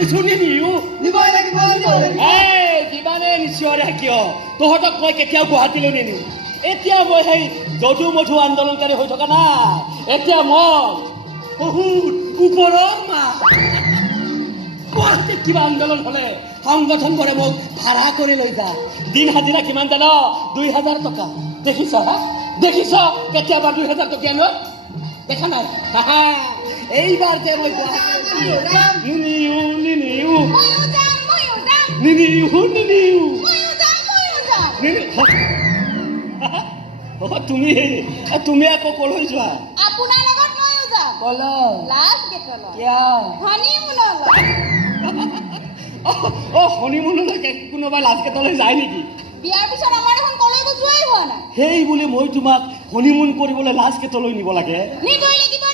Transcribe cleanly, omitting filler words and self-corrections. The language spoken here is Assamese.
কৈছো নিনিও নিবই লাগিব যিমানে নিশ্চয় কিয় তহঁতক মই কেতিয়াও গুৱাহাটীলৈ নিনিও এতিয়া মই সেই যদু মধু আন্দোলনকাৰী হৈ থকা নাই এতিয়া মই বহুত ওপৰৰ গুৱাহাটীত কিবা আন্দোলন হলে সংগঠন কৰে মোক ভাড়া কৰি লৈ যা দিন হাজিৰা কিমান জান 2000 টকা দেখিছ দেখিছ কেতিয়াবা 2000 টকীয়া নোট দেখা নাই এইবাৰ যে মই তুমি আকৌ কলৈ যোৱা আপোনাৰ লগত ময়ো যাম কল লাষ্ট গেটলৈ কিয় হনিমুনলৈ হনিমুনলৈ কোনোবা লাষ্ট গেটলৈ যায় নেকি বিয়াৰ পিছত আমাৰ এখন কলৈকো যোৱাই হোৱা নাই সেই বুলি মই তোমাক হনিমুন কৰিবলৈ লাষ্ট গেটলৈ নিব লাগে নিবই লাগিব